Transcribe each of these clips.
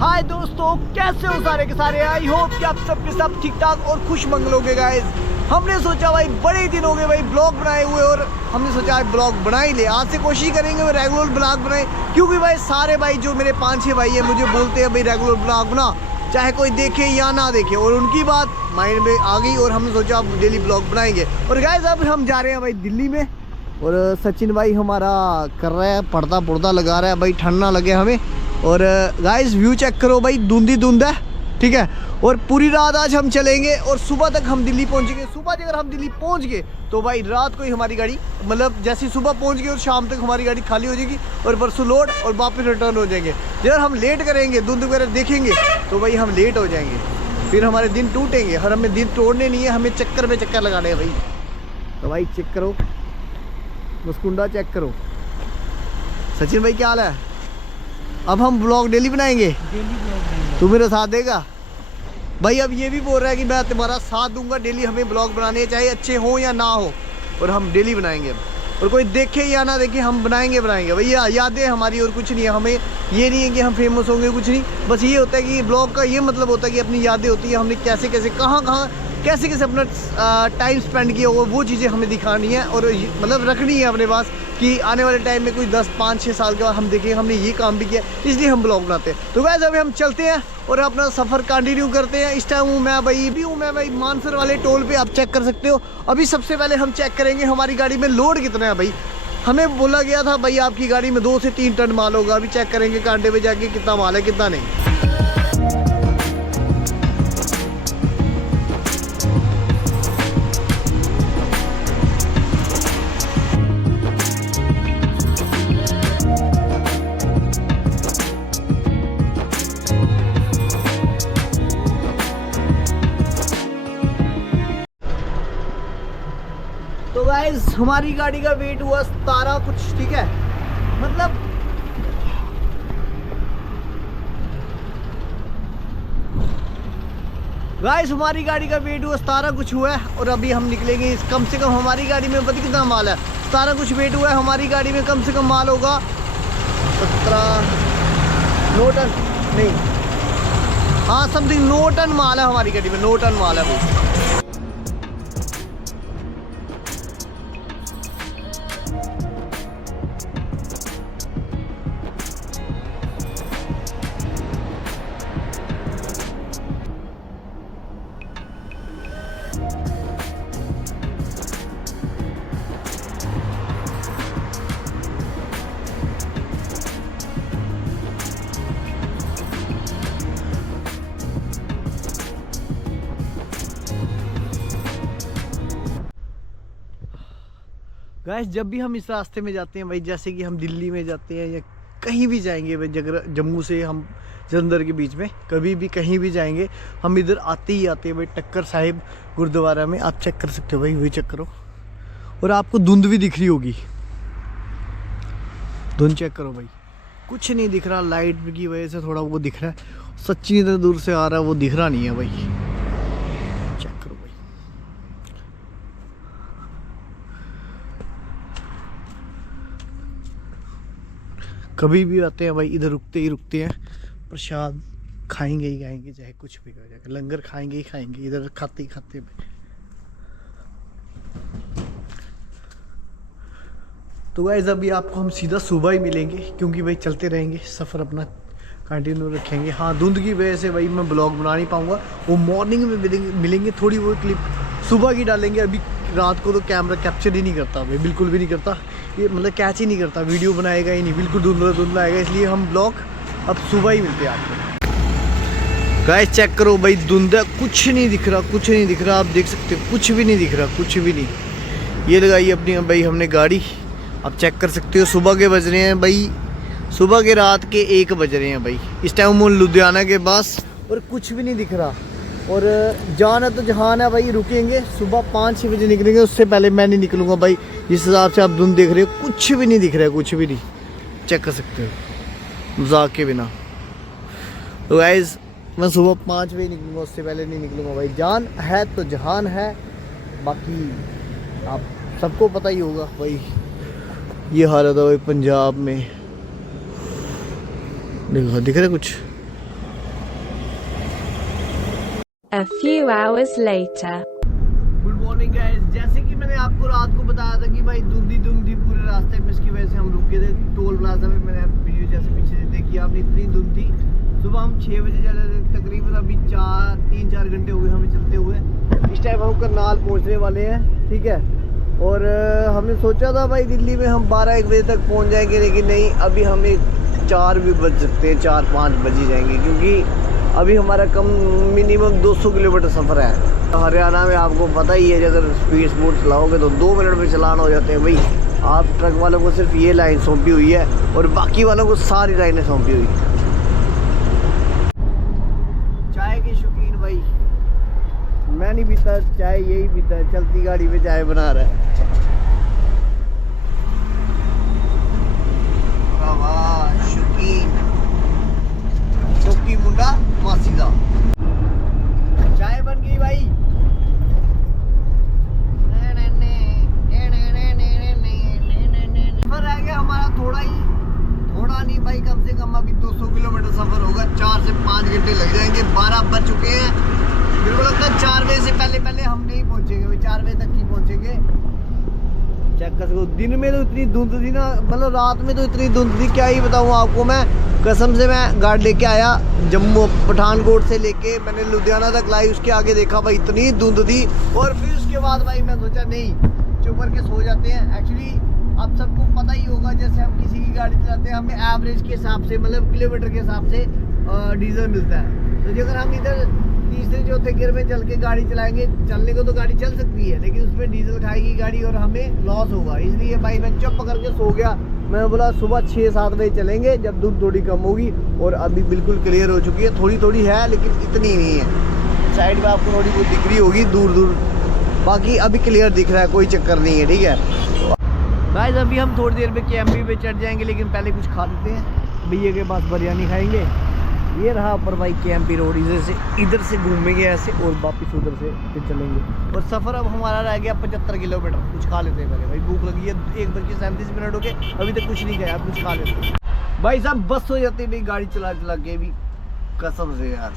हाय दोस्तों, कैसे हो सारे के सारे। आई होप कि आप सबके सब ठीक ठाक और खुश मंगल हो गए गाइस। हमने सोचा भाई बड़े दिन हो गए भाई ब्लॉग बनाए हुए, और हमने सोचा भाई ब्लॉग बना ही ले। आज से कोशिश करेंगे भाई रेगुलर ब्लॉग बनाए, क्योंकि भाई सारे भाई जो मेरे 5-6 भाई है मुझे बोलते हैं भाई रेगुलर ब्लॉग बना, चाहे कोई देखे या ना देखे, और उनकी बात माइंड में आ गई और हमने सोचा अब डेली ब्लॉग बनाएंगे। और गाइस अब हम जा रहे हैं भाई दिल्ली में, और सचिन भाई हमारा कर रहा है पर्दा लगा रहा है भाई, ठंड ना लगे हमें। और गाइस व्यू चेक करो भाई, धुंधी धुंध है, ठीक है। और पूरी रात आज हम चलेंगे और सुबह तक हम दिल्ली पहुंचेंगे। सुबह अगर हम दिल्ली पहुंच गए तो भाई रात को ही हमारी गाड़ी, मतलब जैसे सुबह पहुंच गए और शाम तक हमारी गाड़ी खाली हो जाएगी, और परसों लोड और वापस रिटर्न हो जाएंगे। अगर हम लेट करेंगे, धुंध वगैरह देखेंगे तो भाई हम लेट हो जाएंगे, फिर हमारे दिन टूटेंगे। और हमें दिन तोड़ने नहीं है, हमें चक्कर पे चक्कर लगाने हैं भाई। तो भाई चेक करो, मुस्कुंडा चेक करो। सचिन भाई क्या हाल है? अब हम ब्लॉग डेली बनाएंगे, तू मेरा साथ देगा भाई। अब ये भी बोल रहा है कि मैं तुम्हारा साथ दूंगा, डेली हमें ब्लॉग बनाने, चाहे अच्छे हो या ना हो, और हम डेली बनाएंगे। और कोई देखे या ना देखे हम बनाएंगे भैया। यादें हमारी और कुछ नहीं है। हमें ये नहीं है कि हम फेमस होंगे, कुछ नहीं। बस ये होता है कि ब्लॉग का ये मतलब होता है कि अपनी यादें होती है, हमने कैसे कैसे कहाँ कैसे कैसे अपना टाइम स्पेंड किया होगा, वो चीज़ें हमें दिखानी है और मतलब रखनी है अपने पास, कि आने वाले टाइम में कोई 10-5-6 साल के बाद हम देखें हमने ये काम भी किया, इसलिए हम ब्लॉग बनाते हैं। तो गाइस अभी हम चलते हैं और अपना सफ़र कंटिन्यू करते हैं। इस टाइम हूँ मैं भाई मानसर वाले टोल पे, आप चेक कर सकते हो। अभी सबसे पहले हम चेक करेंगे हमारी गाड़ी में लोड कितना है भाई। हमें बोला गया था भाई आपकी गाड़ी में 2 से 3 टन माल होगा। अभी चेक करेंगे कांटे पे जाके कितना माल है कितना नहीं। तो गाइस हमारी गाड़ी का वेट हुआ 17 कुछ, ठीक है। मतलब गाइस हमारी गाड़ी का वेट हुआ 17 कुछ हुआ है, और अभी हम निकलेंगे। कम से कम हमारी गाड़ी में पता कितना माल है, 17 कुछ वेट हुआ है। हमारी गाड़ी में कम से कम माल होगा 9 टन नहीं, हाँ समथिंग 9 टन माल है हमारी गाड़ी में, 9 टन माल है भाई। गाइस जब भी हम इस रास्ते में जाते हैं भाई, जैसे कि हम दिल्ली में जाते हैं या कहीं भी जाएंगे भाई, जम्मू से हम जलंधर के बीच में कभी भी कहीं भी जाएंगे, हम इधर आते ही आते हैं भाई टक्कर साहिब गुरुद्वारा में। आप चेक कर सकते हो भाई, वही चेक करो। और आपको धुंध भी दिख रही होगी, धुंध चेक करो भाई, कुछ नहीं दिख रहा। लाइट की वजह से थोड़ा वो दिख रहा है, सच्ची इधर दूर से आ रहा है वो दिख रहा नहीं है भाई। चेक करो भाई, कभी भी आते हैं भाई इधर रुकते ही रुकते हैं, प्रसाद खाएंगे ही खाएंगे, चाहे कुछ भी हो जाएगा, लंगर खाएंगे ही खाएंगे इधर खाते ही खाते। तो गाइस अभी आपको हम सीधा सुबह ही मिलेंगे, क्योंकि भाई चलते रहेंगे, सफ़र अपना कंटिन्यू रखेंगे। हाँ धुंध की वजह से भाई मैं ब्लॉग बना नहीं पाऊँगा, वो मॉर्निंग में मिलेंगे, थोड़ी वो क्लिप सुबह की डालेंगे। अभी रात को तो कैमरा कैप्चर ही नहीं करता भाई, बिल्कुल भी नहीं करता, ये मतलब कैच ही नहीं करता, वीडियो बनाएगा ही नहीं, बिल्कुल धुंधला आएगा। इसलिए हम ब्लॉग अब सुबह ही मिलते हैं आपको। गाइस चेक करो भाई, धुंध है, कुछ नहीं दिख रहा, आप देख सकते हो कुछ भी नहीं दिख रहा, कुछ भी नहीं। ये लगाई अपनी भाई हमने गाड़ी, आप चेक कर सकते हो। सुबह के बज रहे हैं भाई, सुबह के रात के 1 बज रहे हैं भाई। इस टाइम हम लुधियाना के पास, और कुछ भी नहीं दिख रहा। और जान है तो जहान है भाई, रुकेंगे सुबह 5-6 बजे निकलेंगे, उससे पहले मैं नहीं निकलूँगा भाई। जिस हिसाब से आप धुंध देख रहे हो, कुछ भी नहीं दिख रहा है, कुछ भी नहीं, चेक कर सकते हो मजाक के बिना। तो गाइस मैं सुबह 5 बजे निकलूँगा, उससे पहले नहीं निकलूँगा भाई। जान है तो जहान है, बाकी आप सबको पता ही होगा भाई। ये हालत है भाई पंजाब में, देखो दिख रहा है कुछ, A few hours later. Good morning guys. जैसे कि मैंने आपको रात को बताया था कि भाई धुंधी पूरे रास्ते में, इसकी वजह से हम रुके थे टोल प्लाजा में। मैंने वीडियो जैसे पीछे से देखी आपने, इतनी धुंध थी। सुबह हम 6 बजे चले थे, तकरीबन अभी 3-4 घंटे हो गए हमें चलते हुए। इस टाइम हम करनाल पहुंचने वाले हैं, ठीक है। और हमने सोचा था भाई दिल्ली में हम 12-1 बजे तक पहुंच जाएंगे, लेकिन नहीं, अभी हमें 4 भी बज सकते हैं, 4-5 बज ही जाएंगे, क्योंकि अभी हमारा मिनिमम 200 किलोमीटर सफ़र है। हरियाणा में आपको पता ही है, अगर स्पीड स्मूथ चलाओगे तो 2 मिनट में चलान हो जाते हैं भाई। आप ट्रक वालों को सिर्फ ये लाइन सौंपी हुई है और बाकी वालों को सारी लाइनें सौंपी हुई है। चाय के शौकीन भाई, मैं नहीं पीता चाय, यही पीता है, चलती गाड़ी में चाय बना रहा है। शौकीन मुंडा मासीदा। चाय बन गई भाई। सफर रह गया हमारा थोड़ा नहीं भाई, कम से कम अभी 200 किलोमीटर सफर होगा। 4 से 5 घंटे लग जाएंगे। 12 बज चुके हैं। मेरे को लगता है 4 बजे से पहले हम नहीं पहुंचेंगे, 4 बजे तक ही पहुंचेंगे। चेक कर सको, दिन में तो इतनी धुंध थी ना, मतलब रात में तो इतनी धुंध थी, क्या ही बताऊँ आपको मैं। कसम से मैं गाड़ी लेके आया जम्मू, पठानकोट से लेके मैंने लुधियाना तक लाई, उसके आगे देखा भाई इतनी धुंध थी। और फिर उसके बाद भाई मैं सोचा नहीं, चुप करके सो जाते हैं। एक्चुअली आप सबको पता ही होगा, जैसे हम किसी की गाड़ी चलाते हैं, हमें एवरेज के हिसाब से, मतलब किलोमीटर के हिसाब से डीजल मिलता है। तो अगर हम इधर तीसरे चौथे गियर में चल के गाड़ी चलाएंगे, चलने को तो गाड़ी चल सकती है, लेकिन उसमें डीजल खाएगी गाड़ी और हमें लॉस होगा। इसलिए भाई मैं चुप करके सो गया। मैं बोला सुबह 6-7 बजे चलेंगे, जब धूप थोड़ी कम होगी। और अभी बिल्कुल क्लियर हो चुकी है, थोड़ी है लेकिन इतनी नहीं है। साइड में आपको थोड़ी बहुत दिख रही होगी दूर, बाकी अभी क्लियर दिख रहा है, कोई चक्कर नहीं है, ठीक है। गाइस अभी हम थोड़ी देर में KMP पे चढ़ जाएंगे, लेकिन पहले कुछ खा लेते हैं। भैया के पास बिरयानी खाएंगे। ये रहा पर भाई KMP रोड, इधर से घूमेंगे ऐसे और वापस उधर से फिर चलेंगे। और सफ़र अब हमारा रह गया 75 किलोमीटर। कुछ खा लेते हैं पहले भाई, भूख लगी है। 1:37 हो गए, अभी तक कुछ नहीं खाया, कुछ खा लेते हैं भाई साहब। बस हो जाती है भाई गाड़ी चला के भी, कसम से यार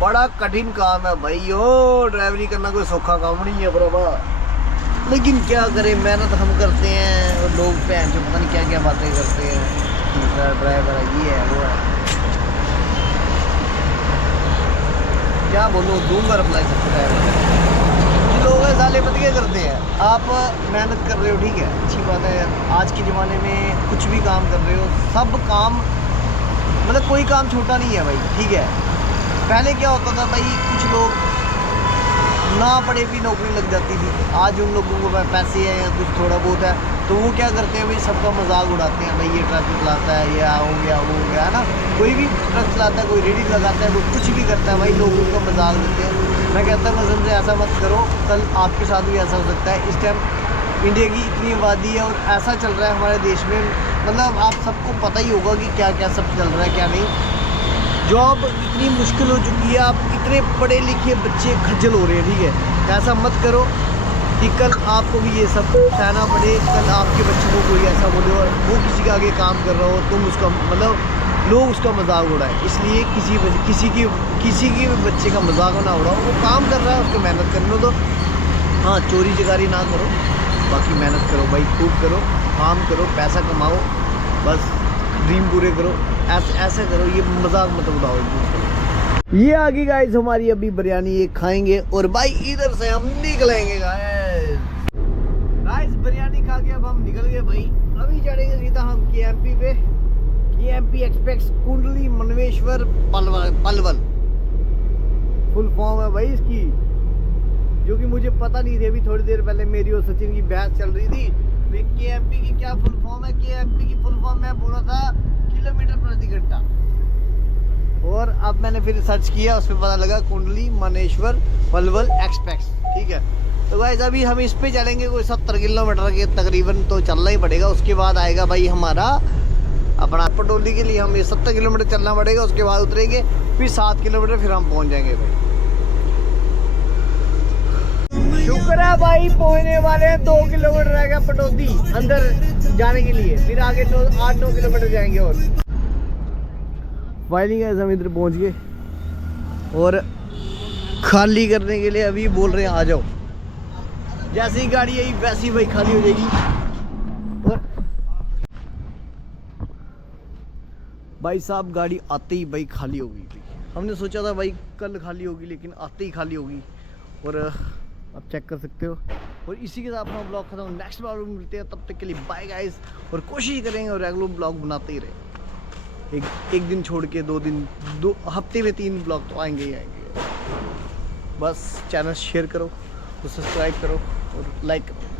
बड़ा कठिन काम है भाई। ओ ड्राइवरी करना कोई सौखा काम नहीं है बराबर, लेकिन क्या करें, मेहनत हम करते हैं और लोग भैन जो पता नहीं क्या बातें करते हैं। ड्राइवर है, ये है, वो है, क्या बोलो, दूंगा रिप्लाई सबको। ड्राइवर लोग साले बतिया करते हैं। आप मेहनत कर रहे हो, ठीक है, अच्छी बात है। आज के ज़माने में कुछ भी काम कर रहे हो, सब काम, मतलब कोई काम छोटा नहीं है भाई, ठीक है। पहले क्या होता था भाई, कुछ लोग ना पढ़े भी नौकरी लग जाती थी। आज उन लोगों को पैसे हैं या कुछ थोड़ा बहुत है, तो वो क्या करते हैं भाई, सबका मजाक उड़ाते हैं। भाई ये ट्रक चलाता है, या हो गया वो हो गया, है ना। कोई भी ट्रक चलाता है, कोई रेडी लगाता है, कोई कुछ भी करता है भाई, लोग उनका मजाक देते हैं। मैं कहता हूँ कसम से ऐसा मत करो, कल आपके साथ भी ऐसा हो सकता है। इस टाइम इंडिया की इतनी आबादी है और ऐसा चल रहा है हमारे देश में, मतलब आप सबको पता ही होगा कि क्या क्या सब चल रहा है, क्या नहीं। जॉब इतनी मुश्किल हो चुकी है, आप इतने पढ़े लिखे बच्चे खज्जल हो रहे हैं, ठीक है। ऐसा मत करो कि कल आपको भी ये सब सहना पड़े, कल आपके बच्चों को कोई ऐसा बोले और वो किसी के आगे काम कर रहा हो, तुम उसका, मतलब लोग उसका मजाक उड़ाएं। इसलिए किसी की भी बच्चे का मजाक ना उड़ाओ। वो काम कर रहा है, उसको मेहनत करने दो। हाँ, चोरी चकारी ना करो, बाकी मेहनत करो भाई, खूब करो, काम करो, पैसा कमाओ, बस ड्रीम पूरे करो। ऐसे करो, ये मजाक मत उड़ाओ। ये आ गई गाइस हमारी अभी बिरयानी, ये खाएंगे और भाई इधर से हम निकलेंगे गाइस। बिरयानी खा के अब हम निकल गए भाई। अभी चढ़ेंगे सीधा हम KMP पे। KMP एक्सप्रेस कुंडली मनवेश्वर पलवल फुल फॉर्म है भाई इसकी, जो कि मुझे पता नहीं थी। अभी थोड़ी देर पहले मेरी और सचिन की बहस चल रही थी, KMP की क्या फुल फॉर्म है। KMP की फुल फॉर्म मैं बोला था किलोमीटर प्रति घंटा, और अब मैंने फिर सर्च किया, उसमें पता लगा कुंडली मनेश्वर पलवल एक्सप्रेस, ठीक है। तो गाइस अभी हम इस पे चलेंगे कोई 70 किलोमीटर के तकरीबन तो चलना ही पड़ेगा। उसके बाद आएगा भाई हमारा अपना पटोली के लिए, हमें 70 किलोमीटर चलना पड़ेगा। उसके बाद उतरेंगे, फिर 7 किलोमीटर फिर हम पहुँच जाएंगे भाई। शुक्र है भाई पहुंचने वाले हैं। 2 किलोमीटर रह गया पटौदी अंदर जाने के लिए, फिर आगे 8-9 किलोमीटर जाएंगे। और फाइनली हम इधर पहुंच गए और खाली करने के लिए अभी बोल रहे हैं आ जाओ। जैसे ही गाड़ी आई वैसे ही भाई खाली हो जाएगी। और भाई साहब गाड़ी आते ही भाई खाली हो गई। हमने सोचा था भाई कल खाली होगी, लेकिन आते ही खाली होगी। और आप चेक कर सकते हो। और इसी के साथ अपना ब्लॉग खत्म। नेक्स्ट ब्लॉग में मिलते हैं, तब तक के लिए बाय गाइस। और कोशिश करेंगे और रेगुलर ब्लॉग बनाते ही रहे। एक दिन छोड़ के 2 दिन, 2 हफ्ते में 3 ब्लॉग तो आएंगे ही आएंगे। बस चैनल शेयर करो, तो सब्सक्राइब करो और लाइक करो।